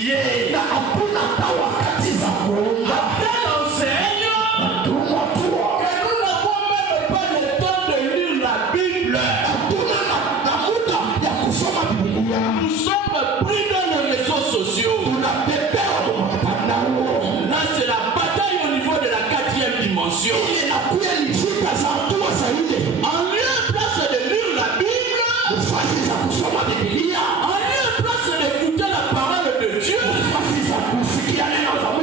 prier. Appelle au Seigneur. Et nous n'avons même pas le temps de lire la Bible. Nous sommes pris dans les réseaux sociaux. Là, c'est la bataille au niveau de la 4e dimension. En lieu et place de lire la Bible, en lieu et place d'écouter la parole de Dieu,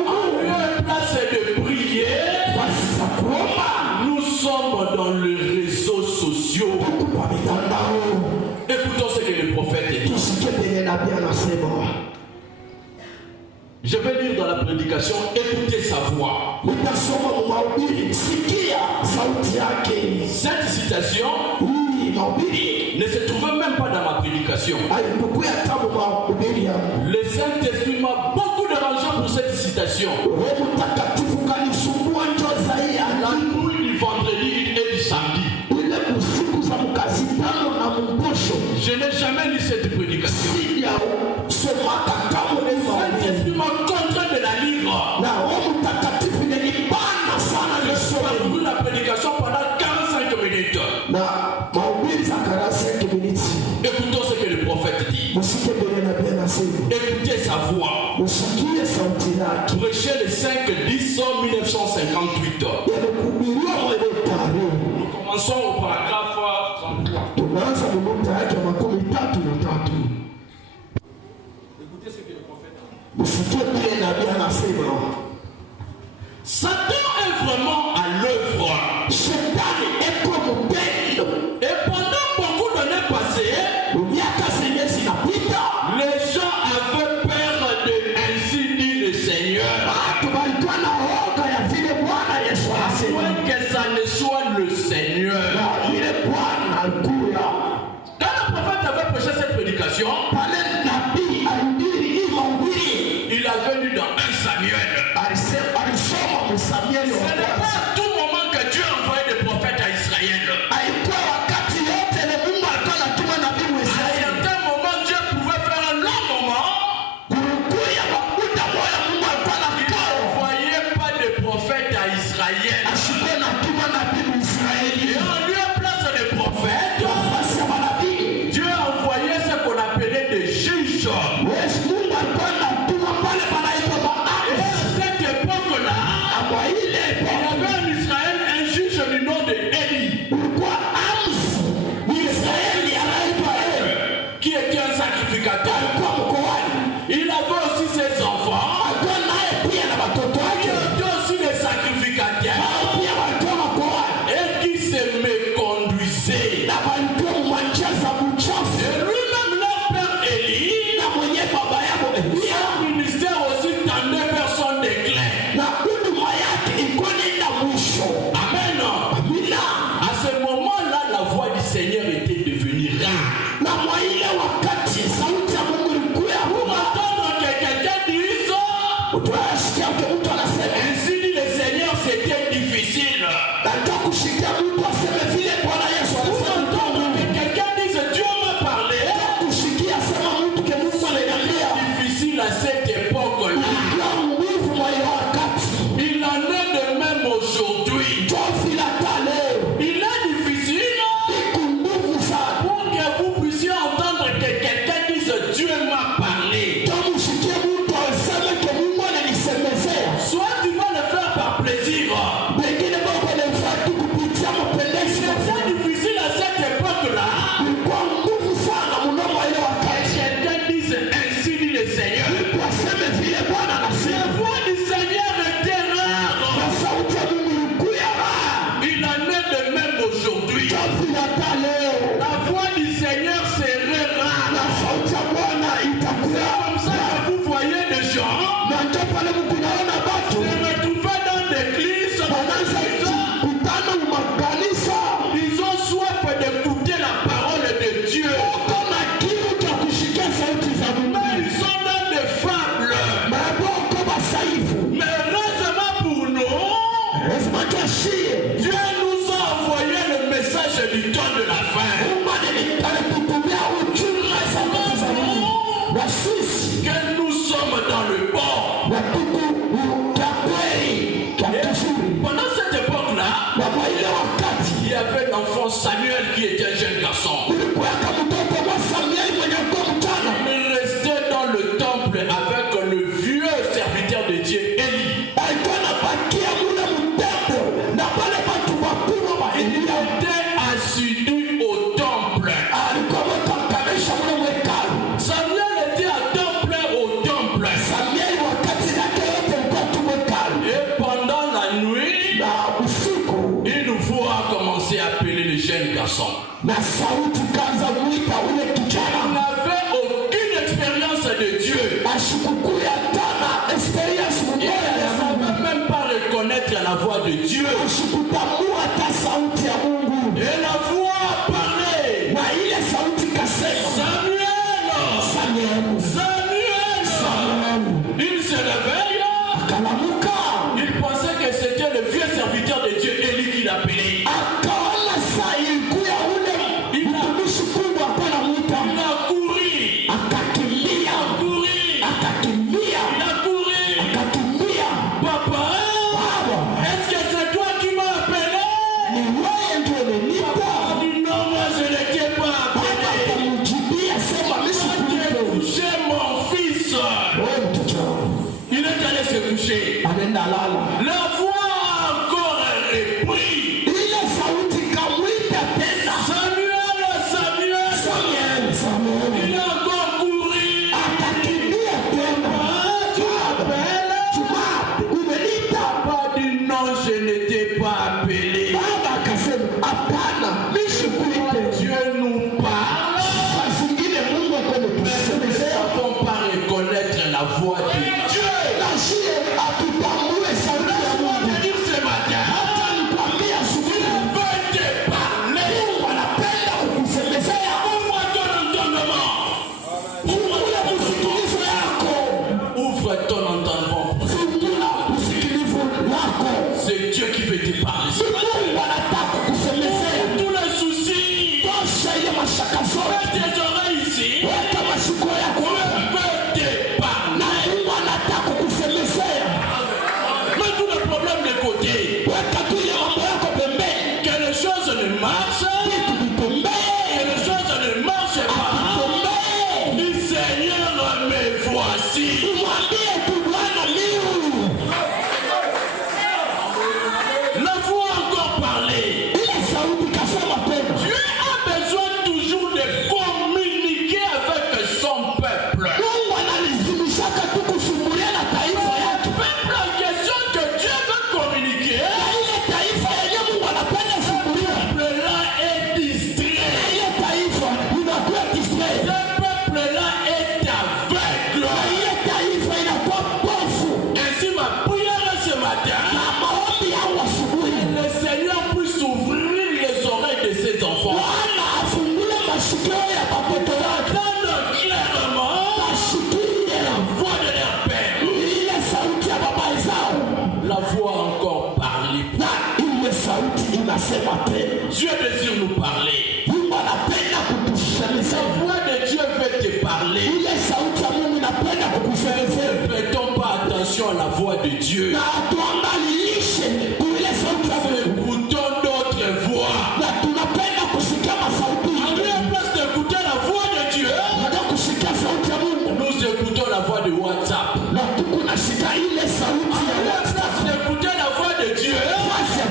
en lieu et place de prier, nous sommes dans les réseaux sociaux. Écoutons ce que le prophète dit. Je vais lire dans la prédication, écoutez sa voix. Cette citation ne se trouvait même pas dans ma prédication. Le Saint-Esprit m'a beaucoup dérangé pour cette citation. La nuit du vendredi et du samedi. Je n'ai jamais lu cette prédication. Le Saint-Esprit m'a contraint de la lire. Je suis la prédication pendant 45 minutes. Écoutons ce que le prophète dit. Écoutez sa voix. Prêchez le 5-10 1958. Nous commençons au paragraphe 33. Écoutez ce que le prophète dit. Satan est vraiment à l'œuvre. Et pendant beaucoup d'années passées, les gens avaient peur de ainsi dit le Seigneur. Afin que ça ne soit le Seigneur. Quand le prophète avait prêché cette prédication, il avait lu dans 1 Samuel. Ce n'est pas à tout moment que Dieu a envoyé des prophètes à Israël. À certains moments, Dieu pouvait faire un long moment. Il n'envoyait pas de prophètes à Israël. Et en lieu et place des prophètes, Dieu a envoyé ce qu'on appelait des juges. Et à cette époque-là, il y avait en Israël un juge du nom de Élie. Qui était un sacrificateur. Il avait aussi ses enfants. Qui étaient aussi des sacrificateurs. Et qui se méconduisaient. Et lui-même, leur père Élie, son ministère aussi tendait vers son déclin. Amen. À ce moment-là, la voix du Seigneur était devenue rare. Pour entendre que quelqu'un dit voix de Dieu. Laisse-moi te dire ce matin. Ouvre ton entendement. C'est Dieu qui veut te parler. Tous les soucis. Mets tes oreilles ici. Je veux te parler. Mets tous les problèmes de côté. Que les choses ne marchent. Que les choses ne marchent pas. Dis Seigneur, me voici. La voix encore parler. Dieu a besoin toujours de communiquer avec son peuple. Le peuple en question que Dieu veut communiquer. Ce peuple-là est distrait. Ce peuple-là est aveugle. Ainsi ma prière ce matin. Le Seigneur puisse ouvrir les oreilles de ses enfants. Entendre clairement la voix de leur Père. La voix encore parler. Dieu désire nous parler. La voix de Dieu veut te parler. Ne prêtons pas attention à la voix de Dieu. Écoutons d'autres voix. En place d'écouter la voix de Dieu, nous écoutons la voix de WhatsApp. En place d'écouter la voix de Dieu,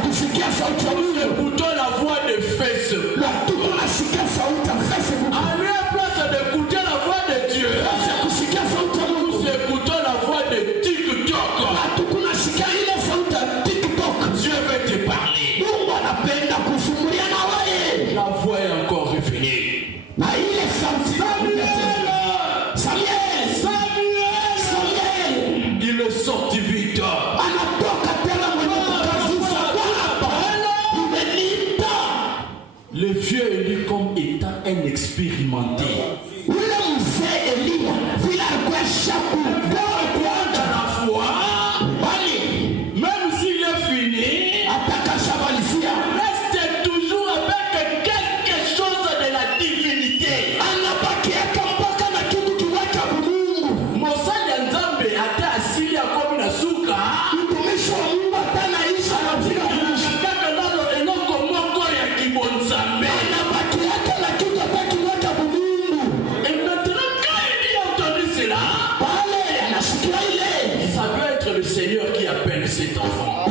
nous écoutons la voix de Facebook. En place d'écouter la voix de Dieu, nous écoutons la voix de TikTok. Dieu veut te parler. La voix est encore revenue. Samuel. Il est sorti vite. Le vieux Élie comme étant inexpérimenté. Dans la foi, même s'il est fini, reste toujours avec quelque chose de la divinité. Mosali ya Nzambe ata asili akomi na suka. Kaka nalo eloko moko ya kibonzambe. Et maintenant quand il a entendu cela, ça doit être le Seigneur qui appelle cet enfant.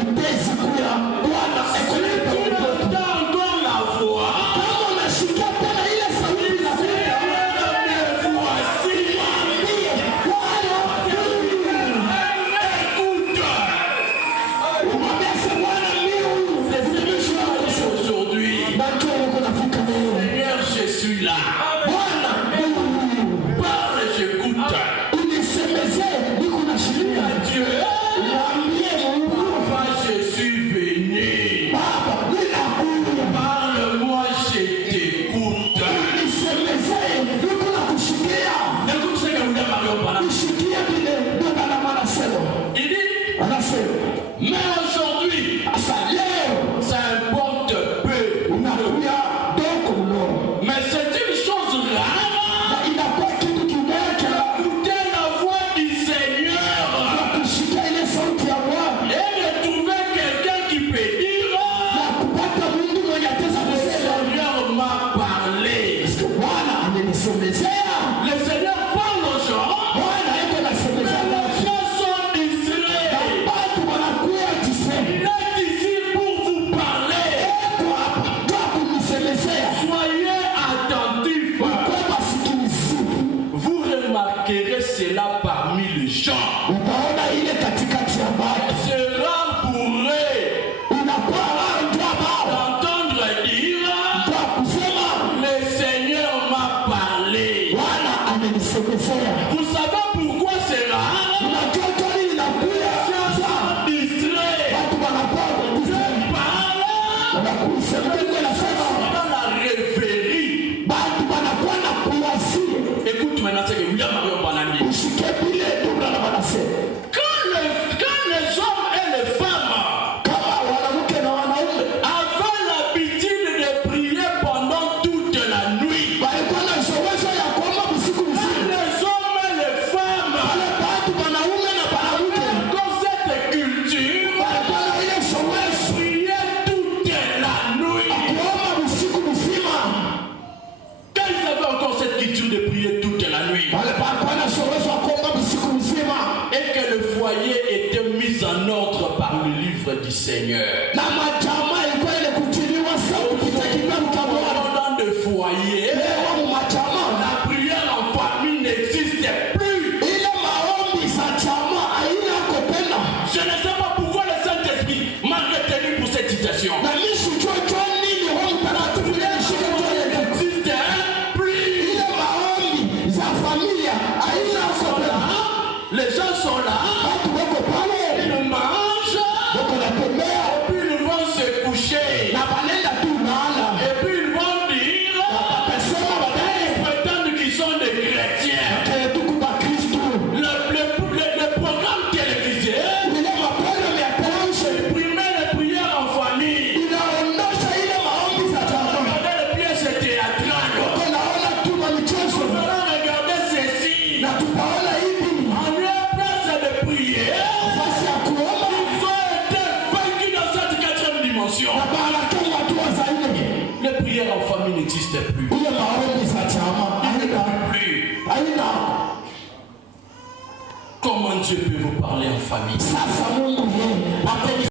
Vous savez pourquoi c'est rare? foyer était mis en ordre par le livre du Seigneur. Na majama ilikuwa ile kutiliwa sawa kupitia kitabu cha Bwana. Dans le foyer, Leo majama la prière en famille n'existe plus. ile maombi za chama haina kopena. Je ne sais pas pourquoi le Saint-Esprit m'a retenu pour cette citation. Na mimi sijui kwa nini Roho Mtakatifu anishika kwa ile N'existe plus. ile maombi za familia haina kopena. Les gens sont là, Watu wako pale. ils mangent, Wako natembea. puis ils vont se coucher. Na banenda tu nala. Et puis ils vont dire, Atasema baadaye. ils prétendent qu'ils sont des chrétiens. Tukuba Kristo. Le programme télévisé, Ile maprogramu ya television primer les prières en famille. inaondosha ile maombi za chama. Regardez les pièces théâtrales. Tunaona tu michezo Nous allons regarder ceci. na tunaona hivi En leur place de prière, nafasi ya kuomba ils ont été vaincus dans cette quatrième dimension. na baraka watu wa zaidi. Les prières en famille n'existent plus. Ile maombi za chama haina Plus. haina. Comment Dieu peut vous parler en famille? Sasa Mungu